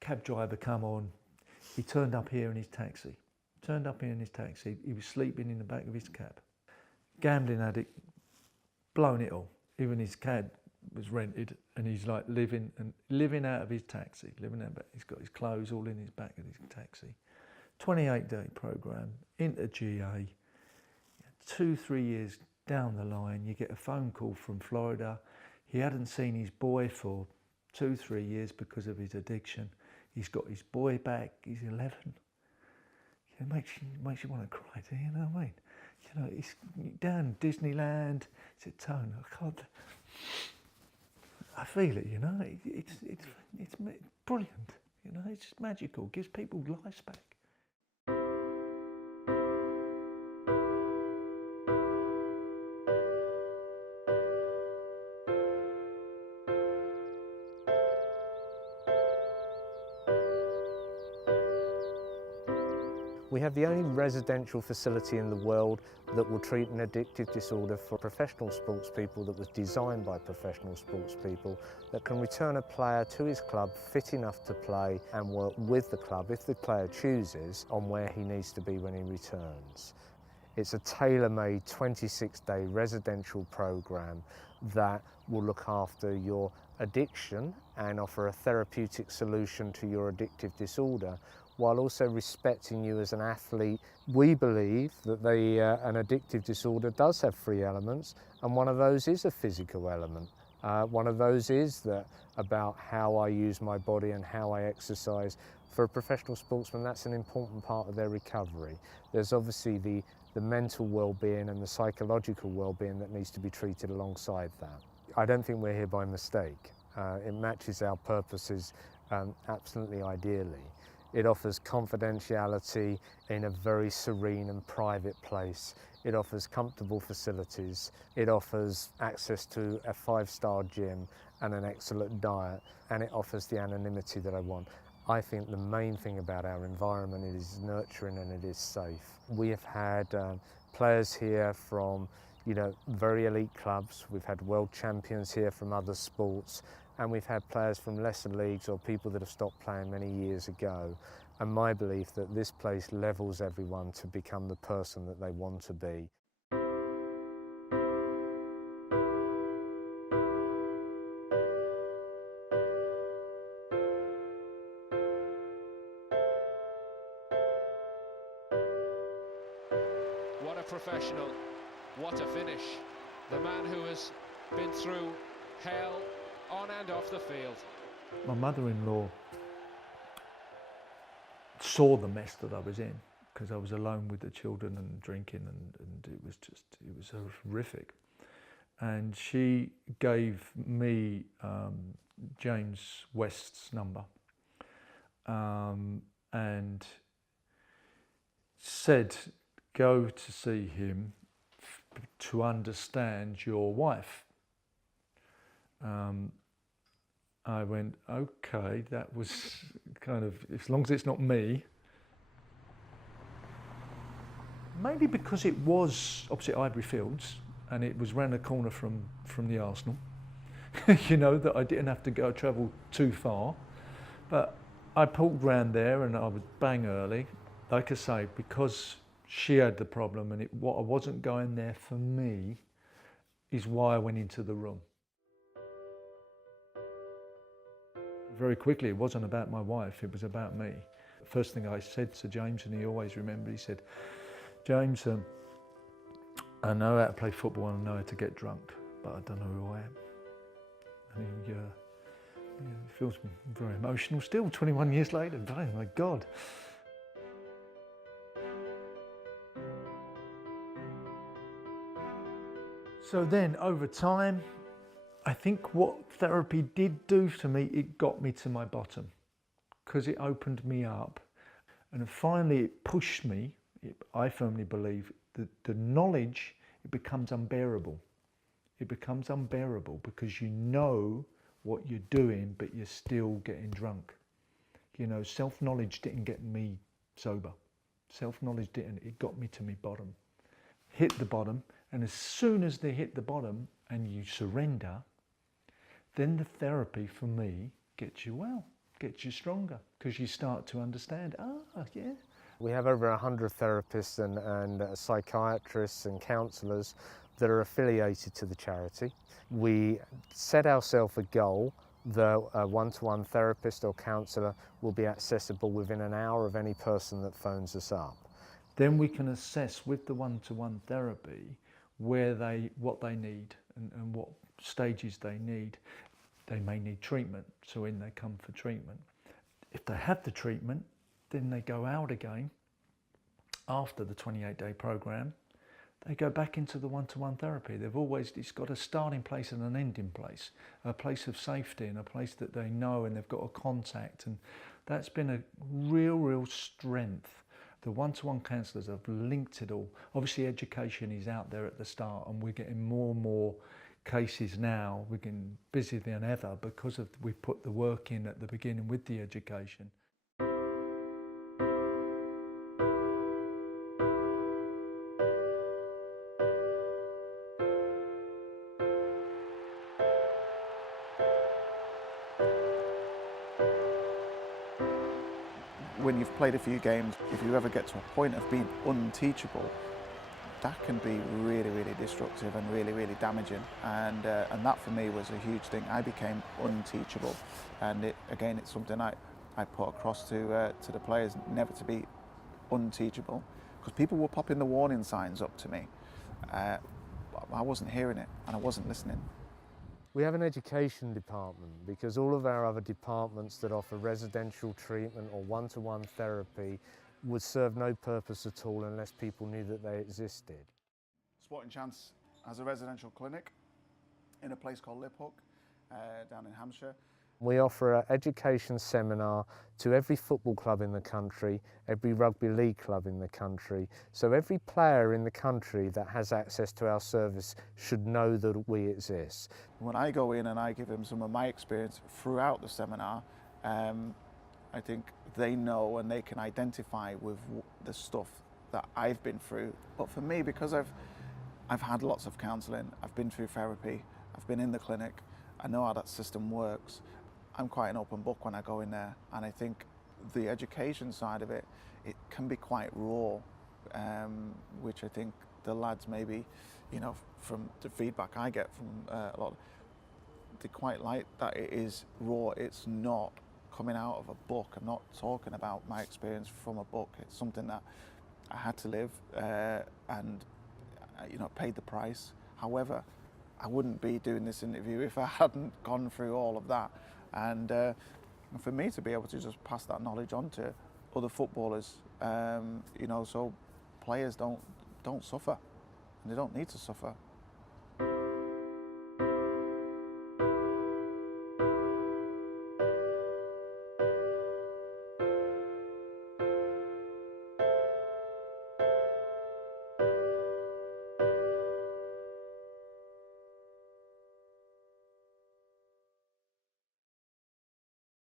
Cab driver come on, he turned up here in his taxi. He was sleeping in the back of his cab. Gambling addict, blown it all. Even his cab was rented, and he's like living out of his taxi, he's got his clothes all in his back of his taxi. 28-day program, into GA. 2-3 years down the line, you get a phone call from Florida. He hadn't seen his boy for 2-3 years because of his addiction. He's got his boy back. He's 11. It makes you want to cry, do you know what I mean? You know, he's down Disneyland. He said, Tone, I feel it, you know. It's brilliant, you know. It's just magical. Gives people lives back. We have the only residential facility in the world that will treat an addictive disorder for professional sports people, that was designed by professional sports people, that can return a player to his club fit enough to play and work with the club, if the player chooses, on where he needs to be when he returns. It's a tailor-made 26-day residential program that will look after your addiction and offer a therapeutic solution to your addictive disorder, while also respecting you as an athlete. We believe that an addictive disorder does have 3 elements, and one of those is a physical element. One of those is about how I use my body and how I exercise. For a professional sportsman, that's an important part of their recovery. There's obviously the mental well-being and the psychological well-being that needs to be treated alongside that. I don't think we're here by mistake. It matches our purposes absolutely ideally. It offers confidentiality in a very serene and private place. It offers comfortable facilities. It offers access to a 5-star gym and an excellent diet, and it offers the anonymity that I want. I think the main thing about our environment, it is nurturing and it is safe. We have had players here from, you know, very elite clubs. We've had world champions here from other sports, and we've had players from lesser leagues or people that have stopped playing many years ago. And my belief that this place levels everyone to become the person that they want to be. What a professional, what a finish. The man who has been through hell on and off the field. My mother-in-law saw the mess that I was in, because I was alone with the children and drinking, and it was horrific. And she gave me James West's number and said, go to see him to understand your wife. I went, okay, that was kind of, as long as it's not me. Maybe because it was opposite Ivory Fields and it was round the corner from the Arsenal, you know, that I didn't have to go travel too far. But I pulled round there and I would bang early. Like I say, because she had the problem and what I wasn't going there for me is why I went into the room. Very quickly, it wasn't about my wife, it was about me. First thing I said to James, and he always remembered, he said, James, I know how to play football and I know how to get drunk, but I don't know who I am. And he feels very emotional still, 21 years later. Oh my God. So then, over time, I think what therapy did do to me, it got me to my bottom, because it opened me up, and finally it pushed me. I firmly believe that the knowledge, it becomes unbearable. It becomes unbearable because you know what you're doing, but you're still getting drunk. You know, self-knowledge didn't get me sober. Self-knowledge didn't, it got me to my bottom. Hit the bottom, and as soon as they hit the bottom and you surrender, then the therapy for me gets you well. gets you stronger because you start to understand, yeah. We have over 100 therapists and psychiatrists and counsellors that are affiliated to the charity. We set ourselves a goal that a one-to-one therapist or counsellor will be accessible within an hour of any person that phones us up. Then we can assess with the one-to-one therapy what they need and what stages they need. They may need treatment, so in they come for treatment. If they have the treatment, then they go out again after the 28-day program. They go back into the one-to-one therapy. It's got a starting place and an ending place, a place of safety and a place that they know and they've got a contact. And that's been a real strength. The one-to-one counsellors have linked it all. Obviously education is out there at the start and we're getting more and more cases now. We're getting busier than ever because we've put the work in at the beginning with the education. When you've played a few games, if you ever get to a point of being unteachable, that can be really destructive and really damaging. And that for me was a huge thing. I became unteachable, and it's something I put across to the players, never to be unteachable, because people were popping the warning signs up to me. I wasn't hearing it and I wasn't listening. We have an education department because all of our other departments that offer residential treatment or one-to-one therapy would serve no purpose at all unless people knew that they existed. Sporting Chance has a residential clinic in a place called Liphook down in Hampshire. We offer an education seminar to every football club in the country, every rugby league club in the country. So every player in the country that has access to our service should know that we exist. When I go in and I give them some of my experience throughout the seminar, I think they know and they can identify with the stuff that I've been through. But for me, because I've had lots of counselling, I've been through therapy, I've been in the clinic, I know how that system works. I'm quite an open book when I go in there, and I think the education side of it can be quite raw, which I think the lads maybe, from the feedback I get from a lot, they quite like that it is raw. It's not coming out of a book. I'm not talking about my experience from a book. It's something that I had to live and paid the price. However, I wouldn't be doing this interview if I hadn't gone through all of that. And for me to be able to just pass that knowledge on to other footballers, so players don't suffer, and they don't need to suffer.